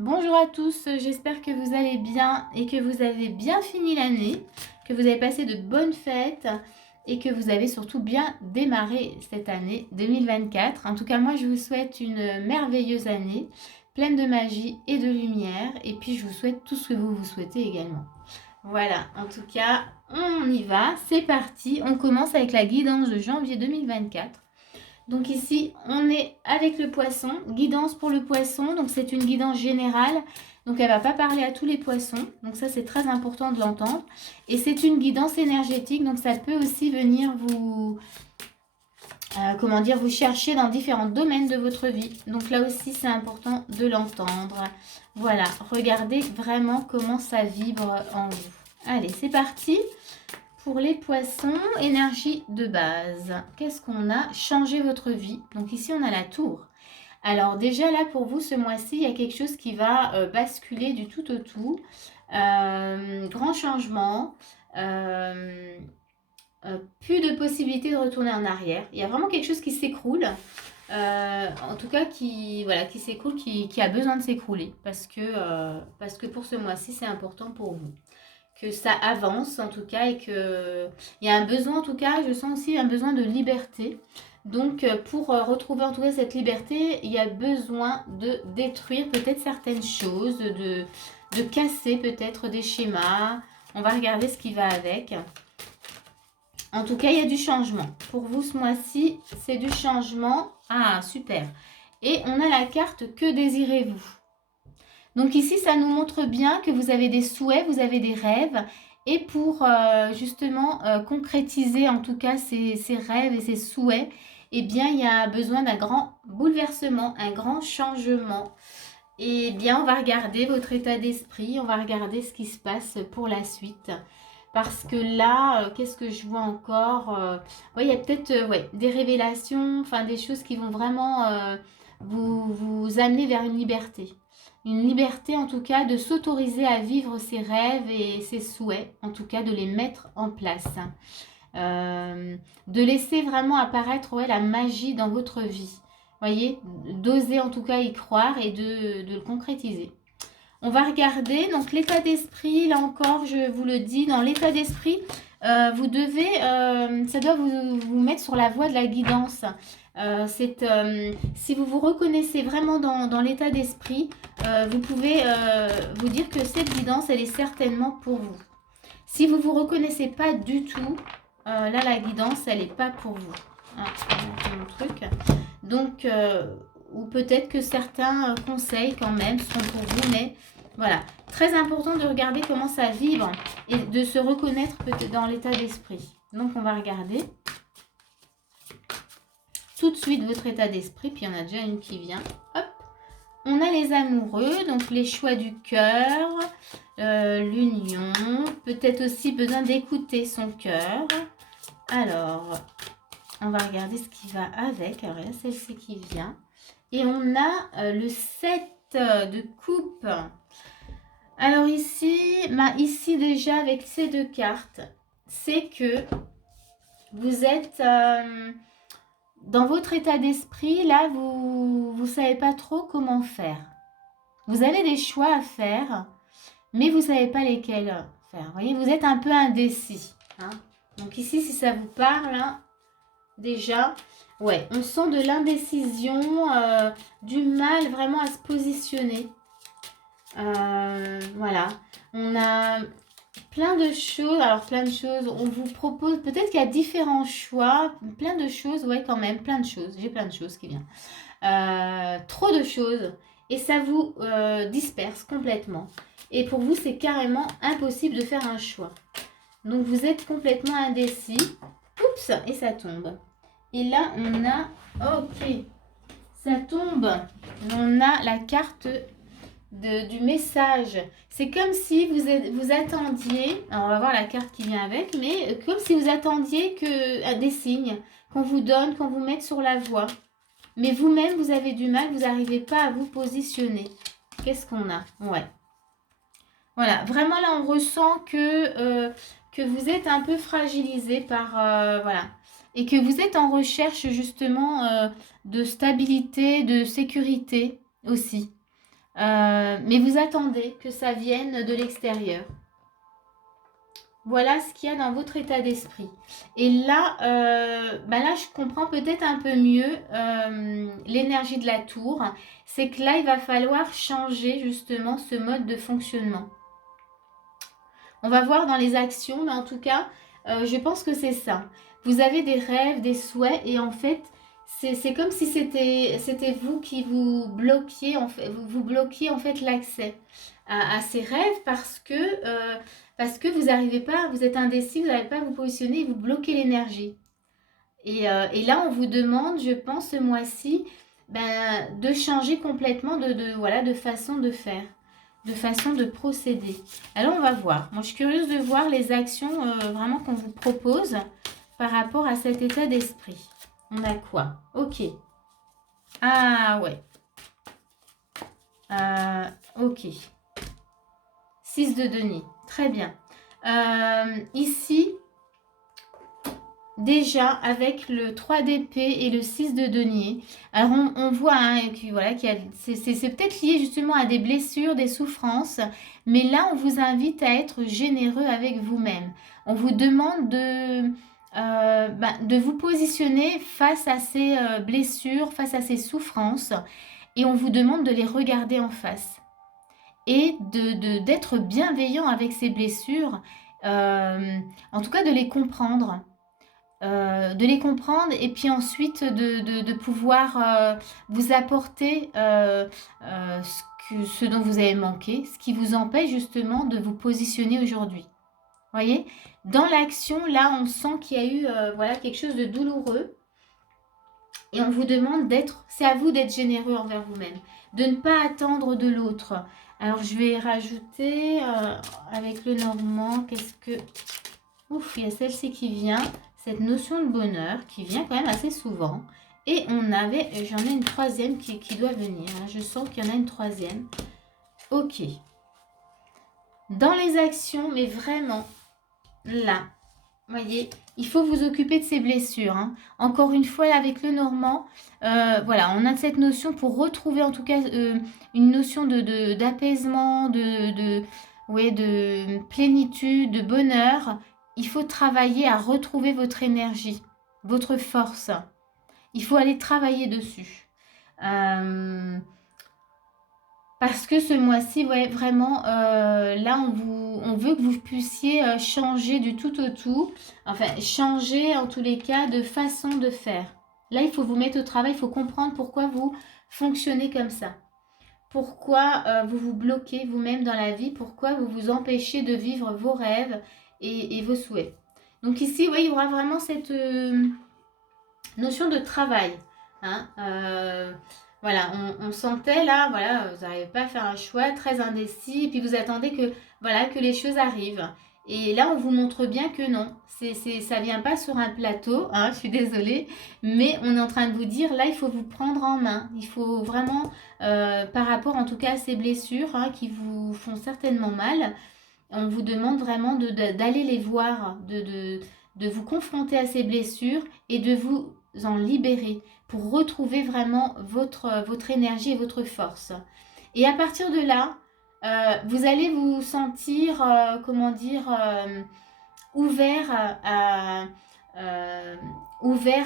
Bonjour à tous, j'espère que vous allez bien et que vous avez bien fini l'année, que vous avez passé de bonnes fêtes et que vous avez surtout bien démarré cette année 2024. En tout cas, moi, je vous souhaite une merveilleuse année, pleine de magie et de lumière, et puis je vous souhaite tout ce que vous vous souhaitez également. Voilà, en tout cas, on y va, c'est parti, on commence avec la guidance de janvier 2024. Donc ici, on est avec le poisson, guidance pour le poisson, donc c'est une guidance générale, donc elle ne va pas parler à tous les poissons, donc ça c'est très important de l'entendre. Et c'est une guidance énergétique, donc ça peut aussi venir vous, vous chercher dans différents domaines de votre vie. Donc là aussi c'est important de l'entendre. Voilà, regardez vraiment comment ça vibre en vous. Allez, c'est parti. Pour les poissons, énergie de base. Qu'est-ce qu'on a? Changer votre vie. Donc ici, on a la tour. Alors déjà là, pour vous, ce mois-ci, il y a quelque chose qui va basculer du tout au tout. Grand changement. Plus de possibilité de retourner en arrière. Il y a vraiment quelque chose qui s'écroule. En tout cas, qui s'écroule, qui a besoin de s'écrouler. Parce que pour ce mois-ci, c'est important pour vous. Que ça avance en tout cas et que il y a un besoin en tout cas, je sens aussi un besoin de liberté. Donc pour retrouver en tout cas cette liberté, il y a besoin de détruire peut-être certaines choses, de casser peut-être des schémas. On va regarder ce qui va avec. En tout cas, il y a du changement. Pour vous ce mois-ci, c'est du changement. Ah, super. Et on a la carte Que désirez-vous? Donc ici, ça nous montre bien que vous avez des souhaits, vous avez des rêves. Et pour justement concrétiser en tout cas ces rêves et ces souhaits, eh bien, il y a besoin d'un grand bouleversement, un grand changement. Et bien, on va regarder votre état d'esprit, on va regarder ce qui se passe pour la suite. Parce que là, qu'est-ce que je vois encore? Ouais, il y a peut-être des révélations, enfin des choses qui vont vraiment vous amener vers une liberté. Une liberté en tout cas de s'autoriser à vivre ses rêves et ses souhaits, en tout cas de les mettre en place. De laisser vraiment apparaître la magie dans votre vie. Voyez, d'oser en tout cas y croire et de le concrétiser. On va regarder donc l'état d'esprit, là encore je vous le dis, dans l'état d'esprit, vous devez, ça doit vous mettre sur la voie de la guidance. Si vous vous reconnaissez vraiment dans l'état d'esprit, vous pouvez vous dire que cette guidance, elle est certainement pour vous. Si vous ne vous reconnaissez pas du tout, là la guidance, elle n'est pas pour vous. Ah, mon truc. Donc, ou peut-être que certains conseils quand même sont pour vous, mais voilà. Très important de regarder comment ça vibre et de se reconnaître peut-être dans l'état d'esprit. Donc, on va regarder tout de suite votre état d'esprit, puis il y en a déjà une qui vient. Hop. On a les amoureux, donc les choix du cœur, l'union, peut-être aussi besoin d'écouter son cœur. Alors, on va regarder ce qui va avec. Alors, il y a celle-ci qui vient. Et on a le 7 de coupe. Alors ici déjà avec ces deux cartes, c'est que vous êtes dans votre état d'esprit, là, vous ne savez pas trop comment faire. Vous avez des choix à faire, mais vous ne savez pas lesquels faire. Vous voyez, vous êtes un peu indécis. Hein. Donc ici, si ça vous parle, hein, déjà, ouais, on sent de l'indécision, du mal vraiment à se positionner. Voilà, on a plein de choses. Alors plein de choses, on vous propose, peut-être qu'il y a différents choix, plein de choses, ouais quand même, plein de choses. J'ai plein de choses qui viennent. Trop de choses et ça vous disperse complètement. Et pour vous, c'est carrément impossible de faire un choix. Donc vous êtes complètement indécis. Oups, et ça tombe. Et là, on a, ok, ça tombe. On a la carte du message. C'est comme si vous attendiez, alors on va voir la carte qui vient avec, mais comme si vous attendiez des signes qu'on vous donne, qu'on vous mette sur la voie. Mais vous-même, vous avez du mal, vous n'arrivez pas à vous positionner. Qu'est-ce qu'on a? Ouais. Voilà, vraiment là, on ressent que vous êtes un peu fragilisé par... voilà. Et que vous êtes en recherche justement de stabilité, de sécurité aussi. mais vous attendez que ça vienne de l'extérieur. Voilà ce qu'il y a dans votre état d'esprit. Et là, là, je comprends peut-être un peu mieux l'énergie de la tour. C'est que là, il va falloir changer justement ce mode de fonctionnement. On va voir dans les actions, mais en tout cas, je pense que c'est ça. Vous avez des rêves, des souhaits, et en fait, c'est comme si c'était vous qui vous bloquiez, vous bloquiez en fait l'accès à ces rêves parce que vous n'arrivez pas, vous êtes indécis, vous n'arrivez pas à vous positionner, et vous bloquez l'énergie. Et là, on vous demande, je pense, ce mois-ci, de changer complètement voilà, de façon de faire, de façon de procéder. Alors, on va voir. Moi, je suis curieuse de voir les actions vraiment qu'on vous propose par rapport à cet état d'esprit. On a quoi? Ok. Ah, ouais. Ok. 6 de denier. Très bien. Ici, déjà, avec le 3 d'épée et le 6 de denier, alors on voit hein, voilà, c'est peut-être lié justement à des blessures, des souffrances, mais là, on vous invite à être généreux avec vous-même. On vous demande de vous positionner face à ces blessures, face à ces souffrances, et on vous demande de les regarder en face et d'être bienveillant avec ces blessures, en tout cas de les comprendre. Et puis ensuite de pouvoir vous apporter ce dont vous avez manqué, ce qui vous empêche justement de vous positionner aujourd'hui. Voyez, dans l'action, là, on sent qu'il y a eu voilà, quelque chose de douloureux et on vous demande c'est à vous d'être généreux envers vous-même, de ne pas attendre de l'autre. Alors, je vais rajouter avec le normand, Ouf, il y a celle-ci qui vient, cette notion de bonheur qui vient quand même assez souvent. Et j'en ai une troisième qui doit venir. Hein. Je sens qu'il y en a une troisième. Ok. Dans les actions, mais vraiment, là, voyez, il faut vous occuper de ces blessures. Hein. Encore une fois, avec le normand, voilà, on a cette notion pour retrouver en tout cas une notion d'apaisement, de plénitude, de bonheur. Il faut travailler à retrouver votre énergie, votre force. Il faut aller travailler dessus. Parce que ce mois-ci, ouais, vraiment, là, on veut que vous puissiez changer du tout au tout. Enfin, changer en tous les cas de façon de faire. Là, il faut vous mettre au travail, il faut comprendre pourquoi vous fonctionnez comme ça. Pourquoi vous vous bloquez vous-même dans la vie, pourquoi vous vous empêchez de vivre vos rêves et vos souhaits. Donc ici, vous voyez, il y aura vraiment cette notion de travail. Hein, voilà, on sentait là, voilà, vous n'arrivez pas à faire un choix, très indécis, et puis vous attendez que, voilà, que les choses arrivent. Et là, on vous montre bien que non, ça vient pas sur un plateau, hein, je suis désolée, mais on est en train de vous dire, là, il faut vous prendre en main. Il faut vraiment, par rapport en tout cas à ces blessures hein, qui vous font certainement mal, on vous demande vraiment d'aller les voir, de vous confronter à ces blessures et de vous en libérer pour retrouver vraiment votre énergie et votre force. Et à partir de là, vous allez vous sentir, ouvert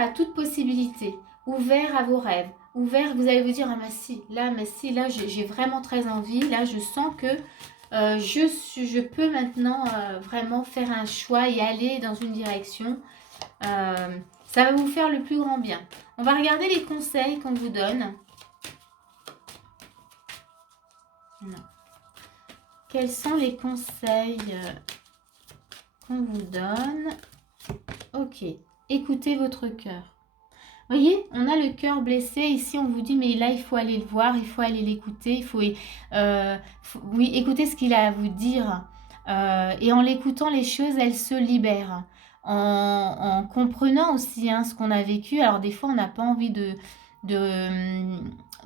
à toute possibilité, ouvert à vos rêves, ouvert, vous allez vous dire, ah mais si, là j'ai vraiment très envie, là je sens que je peux maintenant vraiment faire un choix et aller dans une direction. Ça va vous faire le plus grand bien. On va regarder les conseils qu'on vous donne. Non. Quels sont les conseils qu'on vous donne? Ok. Écoutez votre cœur. Voyez, on a le cœur blessé. Ici, on vous dit, mais là, il faut aller le voir, il faut aller l'écouter. Oui, écoutez ce qu'il a à vous dire. Et en l'écoutant, les choses, elles se libèrent. En comprenant aussi hein, ce qu'on a vécu. Alors, des fois, on n'a pas envie de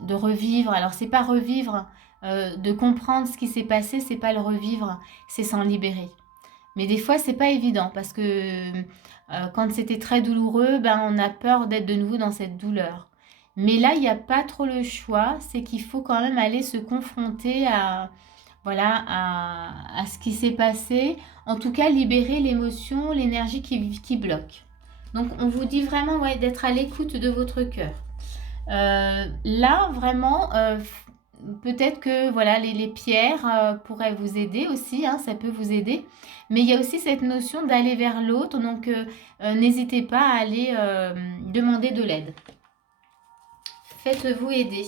revivre. Alors, c'est pas revivre, de comprendre ce qui s'est passé, c'est pas le revivre, c'est s'en libérer. Mais des fois, c'est pas évident parce que quand c'était très douloureux, on a peur d'être de nouveau dans cette douleur. Mais là, il n'y a pas trop le choix. C'est qu'il faut quand même aller se confronter à, voilà, à ce qui s'est passé. En tout cas, libérer l'émotion, l'énergie qui bloque. Donc, on vous dit vraiment ouais, d'être à l'écoute de votre cœur. Là, vraiment, peut-être que voilà, les pierres pourraient vous aider aussi, hein, ça peut vous aider. Mais il y a aussi cette notion d'aller vers l'autre, donc n'hésitez pas à aller demander de l'aide. Faites-vous aider.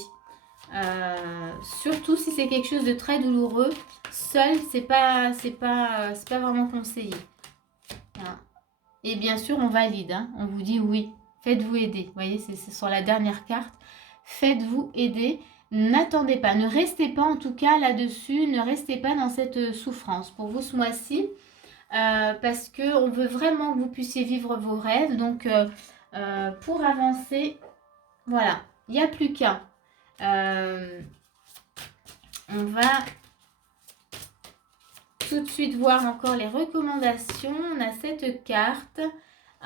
Surtout si c'est quelque chose de très douloureux, seul, c'est pas vraiment conseillé. Hein. Et bien sûr, on valide, hein, on vous dit oui, faites-vous aider. Vous voyez, c'est sur la dernière carte. Faites-vous aider. N'attendez pas, ne restez pas en tout cas là-dessus, ne restez pas dans cette souffrance. Pour vous ce mois-ci, parce qu'on veut vraiment que vous puissiez vivre vos rêves. Donc, pour avancer, voilà, il n'y a plus qu'à. On va tout de suite voir encore les recommandations. On a cette carte.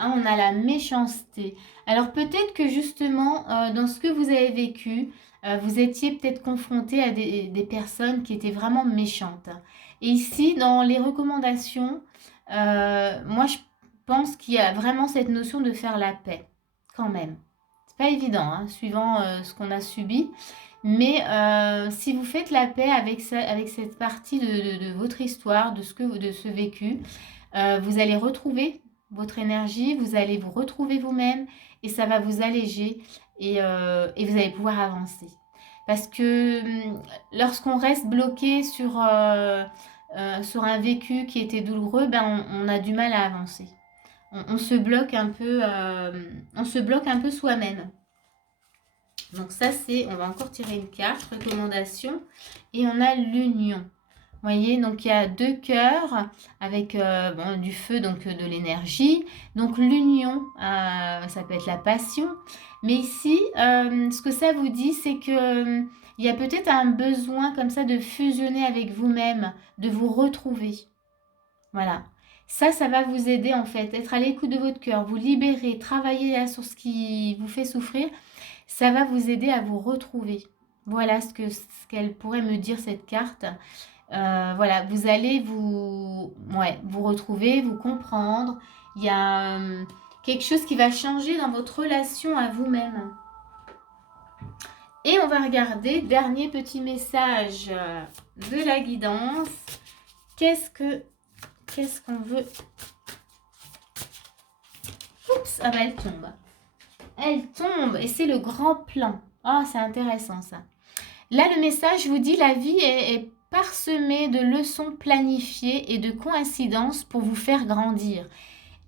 Hein, on a la méchanceté. Alors peut-être que justement, dans ce que vous avez vécu, vous étiez peut-être confronté à des personnes qui étaient vraiment méchantes. Et ici, dans les recommandations, moi je pense qu'il y a vraiment cette notion de faire la paix, quand même. C'est pas évident, hein, suivant ce qu'on a subi. Mais si vous faites la paix avec cette partie de votre histoire, de ce vécu, vous allez retrouver votre énergie, vous allez vous retrouver vous-même et ça va vous alléger et vous allez pouvoir avancer. Parce que lorsqu'on reste bloqué sur un vécu qui était douloureux, ben on a du mal à avancer. On se bloque un peu, soi-même. Donc ça c'est, on va encore tirer une carte, recommandation, et on a l'union. Vous voyez, donc il y a 2 cœurs avec du feu, donc de l'énergie. Donc l'union, ça peut être la passion. Mais ici, ce que ça vous dit, c'est que il y a peut-être un besoin comme ça de fusionner avec vous-même, de vous retrouver. Voilà. Ça va vous aider en fait, être à l'écoute de votre cœur, vous libérer, travailler là sur ce qui vous fait souffrir. Ça va vous aider à vous retrouver. Voilà ce qu'elle pourrait me dire cette carte. Voilà, vous allez vous retrouver, vous comprendre. Il y a quelque chose qui va changer dans votre relation à vous-même. Et on va regarder, dernier petit message de la guidance. Qu'est-ce qu'on veut? Oups, ah bah elle tombe. Elle tombe et c'est le grand plan. Ah, c'est intéressant ça. Là, le message vous dit la vie est parsemée de leçons planifiées et de coïncidences pour vous faire grandir.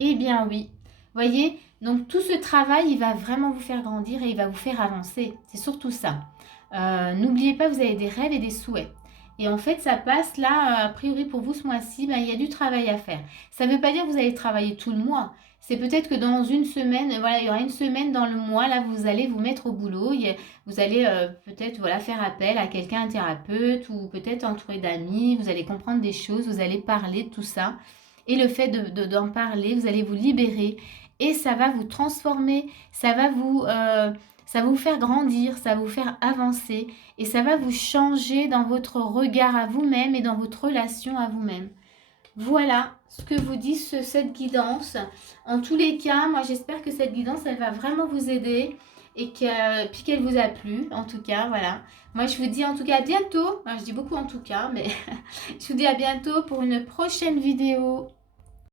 Eh bien oui, voyez, donc tout ce travail, il va vraiment vous faire grandir et il va vous faire avancer. C'est surtout ça. N'oubliez pas, vous avez des rêves et des souhaits. Et en fait, ça passe là, a priori pour vous ce mois-ci, ben, il y a du travail à faire. Ça ne veut pas dire que vous allez travailler tout le mois. C'est peut-être que dans une semaine, voilà, il y aura une semaine dans le mois, là, vous allez vous mettre au boulot. Vous allez peut-être faire appel à quelqu'un, un thérapeute, ou peut-être entouré d'amis. Vous allez comprendre des choses, vous allez parler de tout ça. Et le fait d'en parler, vous allez vous libérer. Et ça va vous transformer, ça va vous faire grandir, ça va vous faire avancer. Et ça va vous changer dans votre regard à vous-même et dans votre relation à vous-même. Voilà ce que vous dit cette guidance. En tous les cas, moi j'espère que cette guidance, elle va vraiment vous aider et puis qu'elle vous a plu. En tout cas, voilà. Moi je vous dis en tout cas à bientôt. Enfin, je dis beaucoup en tout cas, mais je vous dis à bientôt pour une prochaine vidéo.